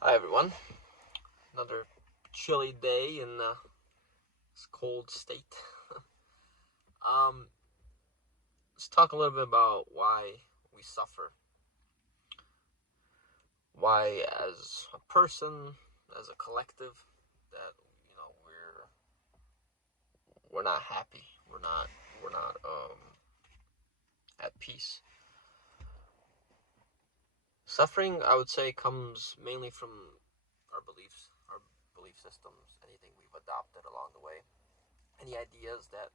Hi everyone. Another chilly day in this cold state. um, let's talk a little bit about why we suffer. Why, as a person, as a collective, that we're not happy. We're not at peace. Suffering, I would say, comes mainly from our beliefs, our belief systems, anything we've adopted along the way, any ideas that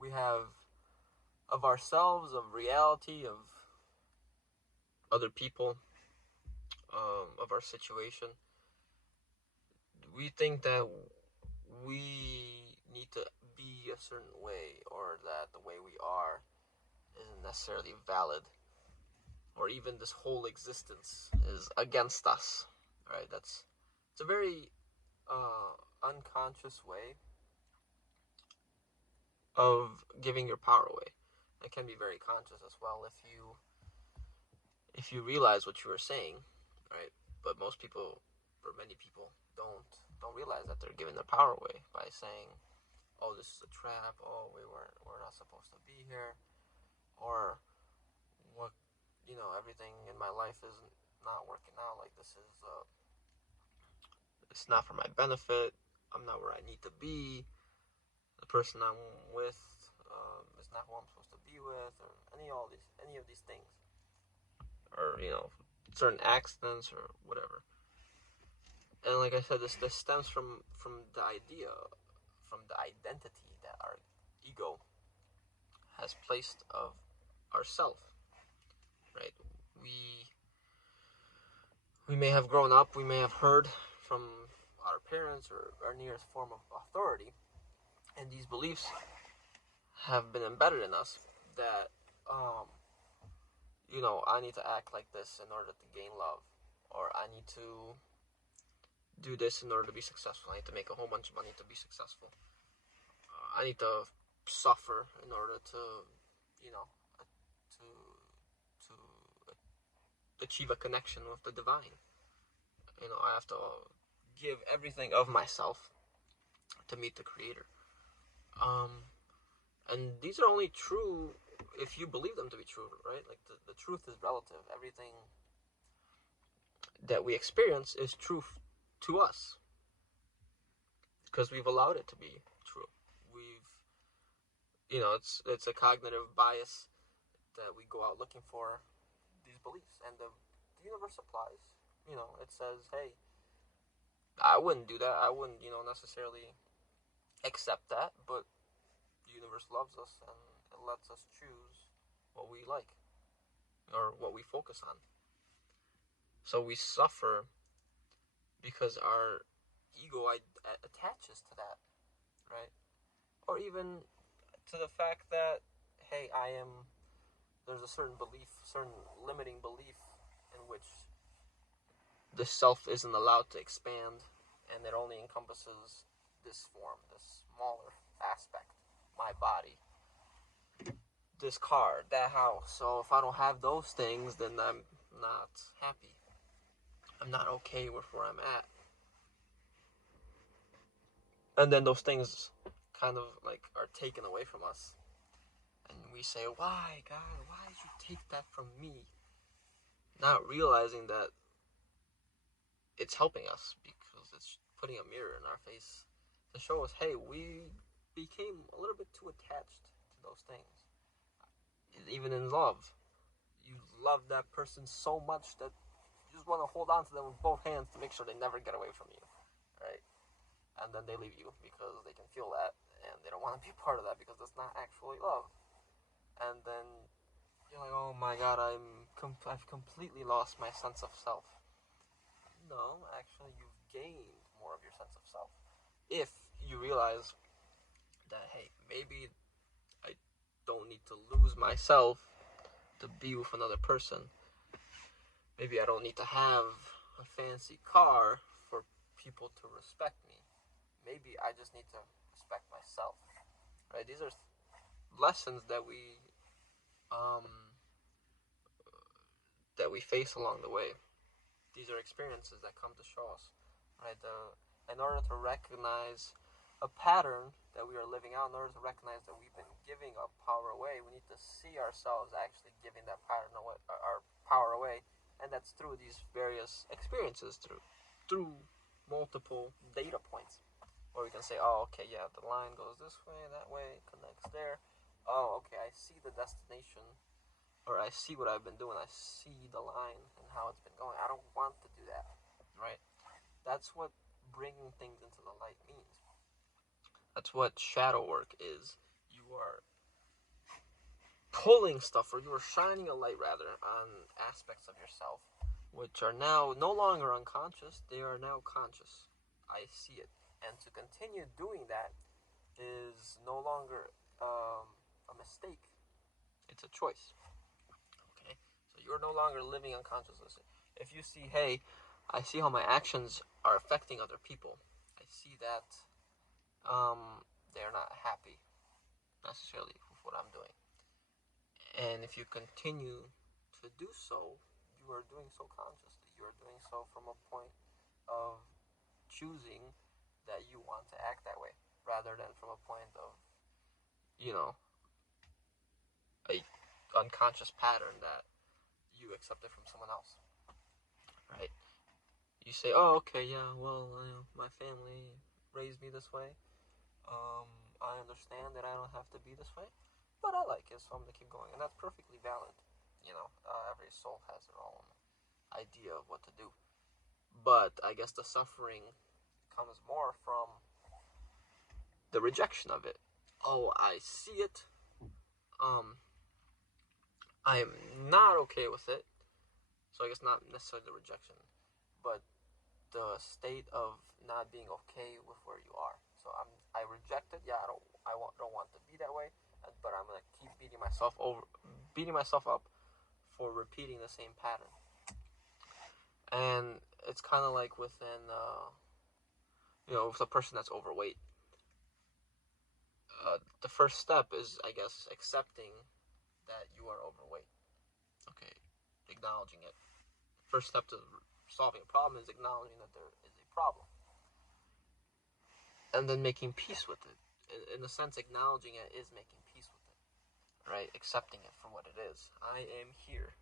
we have of ourselves, of reality, of other people, of our situation. We think that we need to be a certain way, or that the way we are isn't necessarily valid, or even this whole existence is against us. Right? It's a very unconscious way of giving your power away. It can be very conscious as well if you realize what you were saying, right? But most people, or many people, don't realize that they're giving their power away by saying, "Oh, this is a trap. Oh, we're not supposed to be here," or what, everything in my life is not working out. Like it's not for my benefit. I'm not where I need to be. The person I'm with is not who I'm supposed to be with, or any of these things, or certain accidents or whatever. And like I said, this stems from the idea, from the identity that our ego has placed of ourself. Right? We we may have grown up, we may have heard from our parents or our nearest form of authority, and these beliefs have been embedded in us that I need to act like this in order to gain love, or I need to do this in order to be successful. I need to make a whole bunch of money to be successful. I need to suffer in order to, you know, to to achieve a connection with the divine. I have to give everything of myself to meet the Creator. Um, and these are only true if you believe them to be true, right? Like the truth is relative. Everything that we experience is truth to us because we've allowed it to be true. We've, it's a cognitive bias that we go out looking for these beliefs, and the universe applies. It says, hey, I wouldn't do that. I wouldn't, necessarily accept that, but the universe loves us and it lets us choose what we like or what we focus on. So we suffer because our ego attaches to that, right? Or even to the fact that, hey, there's a certain belief, certain limiting belief in which the self isn't allowed to expand and it only encompasses this form, this smaller aspect, my body, this car, that house. So if I don't have those things, then I'm not happy. I'm not okay with where I'm at. And then those things kind of like are taken away from us. And we say, why, God, why did you take that from me? Not realizing that it's helping us because it's putting a mirror in our face to show us, hey, we became a little bit too attached to those things. Even in love, you love that person so much that you just want to hold on to them with both hands to make sure they never get away from you, right? And then they leave you because they can feel that and they don't want to be part of that because that's not actually love. And then you're like, oh my God, I've completely lost my sense of self. No, actually, you've gained more of your sense of self if you realize that, hey, maybe I don't need to lose myself to be with another person. Maybe I don't need to have a fancy car for people to respect me. Maybe I just need to respect myself. Right? These are lessons um, that we face along the way. These are experiences that come to show us, right? In order to recognize a pattern that we are living out, in order to recognize that we've been giving our power away, we need to see ourselves actually giving that pattern away, our power away, and that's through these various experiences, through multiple data points, where we can say, oh, okay, yeah, the line goes this way, that way, connects there. Oh, okay, I see the destination, or I see what I've been doing. I see the line and how it's been going. I don't want to do that, right? That's what bringing things into the light means. That's what shadow work is. You are pulling stuff, or you are shining a light, rather, on aspects of yourself which are now no longer unconscious. They are now conscious. I see it. And to continue doing that is no longer a mistake. It's a choice. Okay? So you're no longer living unconsciously. If you see, hey, I see how my actions are affecting other people. I see that they're not happy necessarily with what I'm doing. And if you continue to do so, you are doing so consciously. You are doing so from a point of choosing that you want to act that way, rather than from a point of, a unconscious pattern that you accepted from someone else, right? You say, oh, okay, yeah, well, my family raised me this way. I understand that I don't have to be this way, but I like it, so I'm gonna keep going, and that's perfectly valid. Every soul has their own idea of what to do, but I guess the suffering comes more from the rejection of it. Oh, I see it. I am not okay with it. So I guess not necessarily the rejection, but the state of not being okay with where you are. So I reject it. Yeah, don't want to be that way, but I'm gonna keep beating myself up for repeating the same pattern. And it's kind of like within, with a person that's overweight. The first step is, I guess, accepting that you are overweight. Okay, acknowledging it. First step to solving a problem is acknowledging that there is a problem, and then making peace with it. In a sense, acknowledging it is making peace with it, right? Accepting it for what it is. I am here.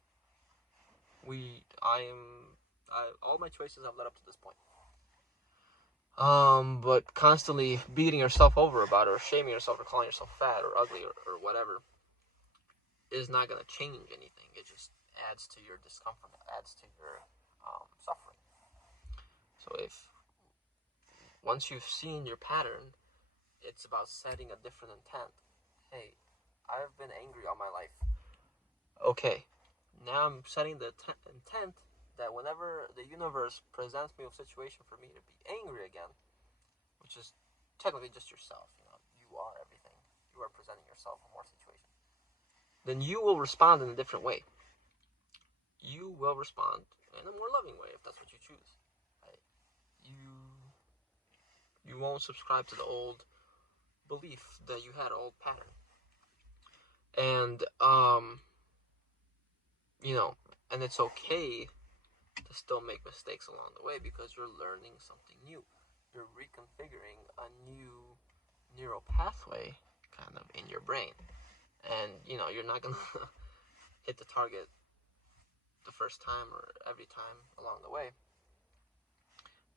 All my choices have led up to this point. But constantly beating yourself over about it, or shaming yourself, or calling yourself fat, or ugly, or whatever, is not going to change anything. It just adds to your discomfort, adds to your suffering. So once you've seen your pattern, it's about setting a different intent. Hey, I've been angry all my life. Okay, now I'm setting the intent that whenever the universe presents me with a situation for me to be angry again, which is technically just yourself, you are everything. You are presenting yourself in more situations. Then you will respond in a different way. You will respond in a more loving way if that's what you choose. Right? You won't subscribe to the old belief that you had, old pattern. And and it's okay to still make mistakes along the way, because you're learning something new. You're reconfiguring a new neural pathway kind of in your brain. And you're not gonna hit the target the first time or every time along the way.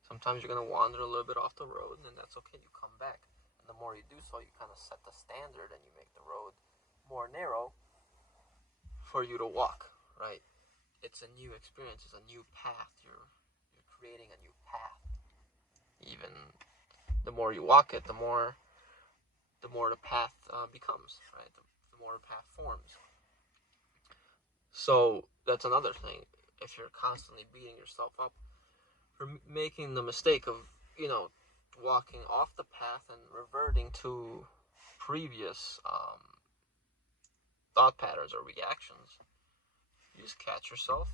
Sometimes you're gonna wander a little bit off the road, and that's okay. You come back, and the more you do so, you kind of set the standard, and you make the road more narrow for you to walk. Right? It's a new experience. It's a new path. You're creating a new path. Even the more you walk it, the more the path becomes. Right? The more the path forms. So that's another thing. If you're constantly beating yourself up for making the mistake of, walking off the path and reverting to previous thought patterns or reactions, you just catch yourself.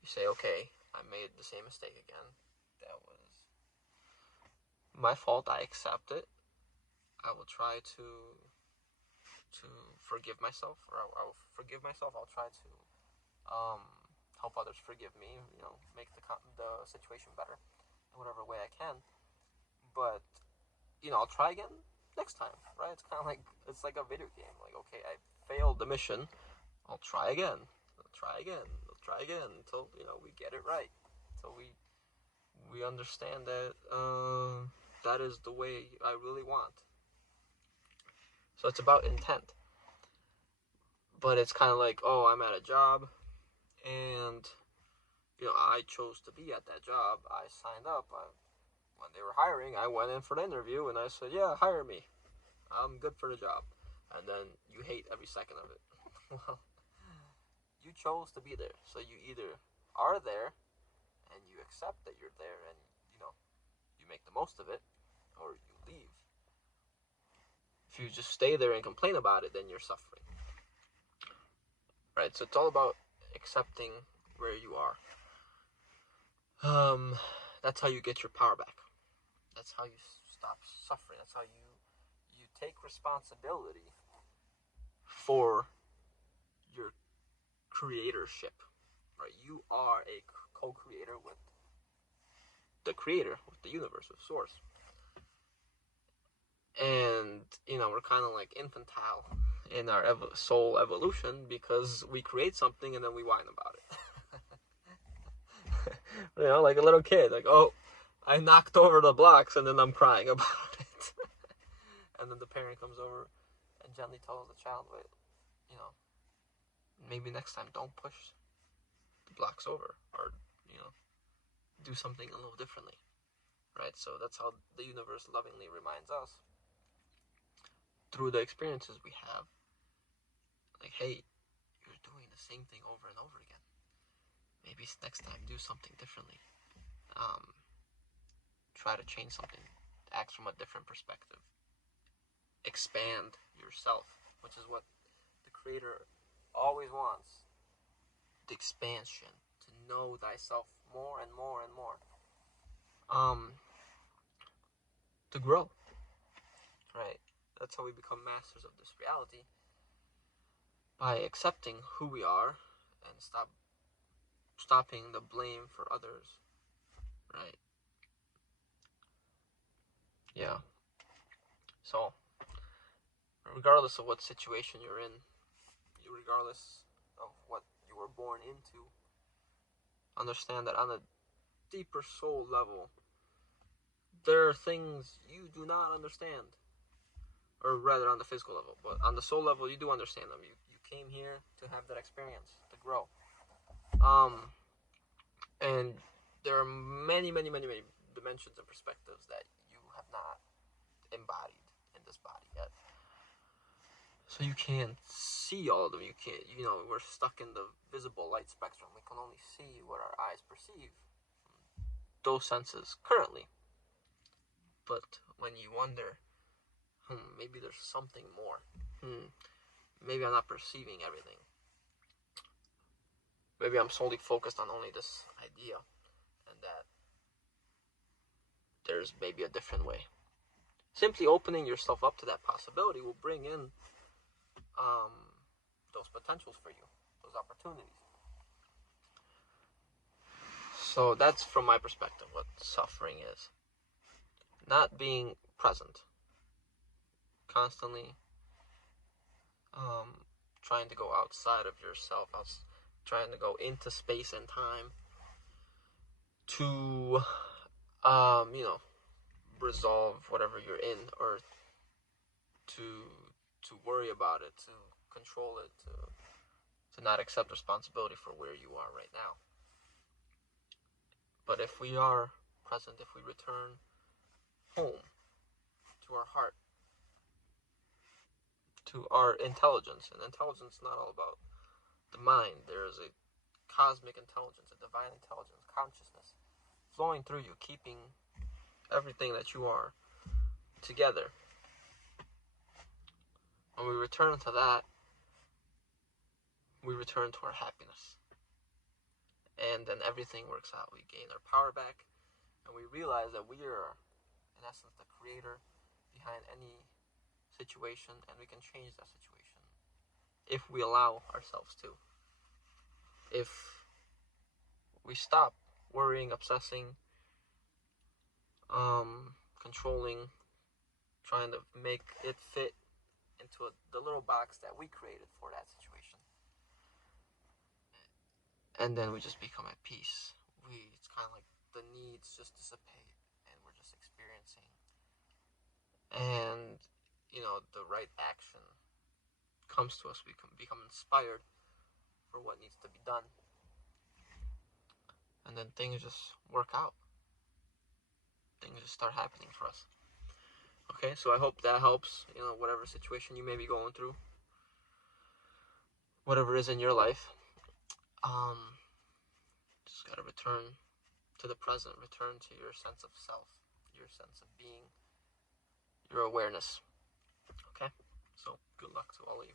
You say, okay, I made the same mistake again. That was my fault. I accept it. I will try to forgive myself, or I'll forgive myself. I'll try to help others forgive me, make the situation better in whatever way I can. But, I'll try again next time, right? It's like a video game. Like, okay, I failed the mission. I'll try again. I'll try again. I'll try again until, we get it right. Until we understand that that is the way I really want. So it's about intent. But it's kind of like, oh, I'm at a job, and I chose to be at that job. I signed up. When they were hiring, I went in for the interview, and I said, yeah, hire me. I'm good for the job. And then you hate every second of it. Well, you chose to be there, so you either are there and you accept that you're there, and you make the most of it, or you leave. If you just stay there and complain about it, then you're suffering. Right? So it's all about accepting where you are. That's how you get your power back. That's how you stop suffering. That's how you take responsibility for your creatorship. Right? You are a co-creator with the creator, with the universe, with source. And, we're kind of like infantile in our soul evolution, because we create something and then we whine about it. Like a little kid, like, oh, I knocked over the blocks, and then I'm crying about it. And then the parent comes over and gently tells the child, wait, maybe next time don't push the blocks over, or, do something a little differently. Right? So that's how the universe lovingly reminds us through the experiences we have. Like, hey, you're doing the same thing over and over again. Maybe next time do something differently. Try to change something. Act from a different perspective. Expand yourself, which is what the creator always wants. The expansion. To know thyself more and more and more. To grow. Right? That's how we become masters of this reality. By accepting who we are and stopping the blame for others. Right? Yeah. So, regardless of what situation you're in, regardless of what you were born into, understand that on a deeper soul level, there are things you do not understand. Or rather, on the physical level. But on the soul level, you do understand them. You came here to have that experience, to grow. And there are many, many, many, many dimensions and perspectives that you have not embodied in this body yet. So you can't see all of them. You can't, we're stuck in the visible light spectrum. We can only see what our eyes perceive. Those senses currently. But when you wonder, maybe there's something more. Maybe I'm not perceiving everything. Maybe I'm solely focused on only this idea, and that there's maybe a different way. Simply opening yourself up to that possibility will bring in those potentials for you, those opportunities. So that's from my perspective what suffering is. Not being present. Constantly trying to go outside of yourself, trying to go into space and time to, resolve whatever you're in, or to worry about it, to control it, to not accept responsibility for where you are right now. But if we are present, if we return home to our heart, to our intelligence, and intelligence is not all about the mind. There is a cosmic intelligence, a divine intelligence, consciousness flowing through you, keeping everything that you are together. When we return to that, we return to our happiness. And then everything works out. We gain our power back, and we realize that we are, in essence, the creator behind any situation, and we can change that situation if we allow ourselves to. If we stop worrying, obsessing, controlling, trying to make it fit into the little box that we created for that situation. And then we just become at peace. It's kind of like the needs just dissipate, and we're just experiencing. And, the right action comes to us. We can become inspired for what needs to be done. And then things just work out. Things just start happening for us. Okay, so I hope that helps, whatever situation you may be going through. Whatever is in your life. Just gotta return to the present. Return to your sense of self. Your sense of being. Your awareness. Okay? So, good luck to all of you.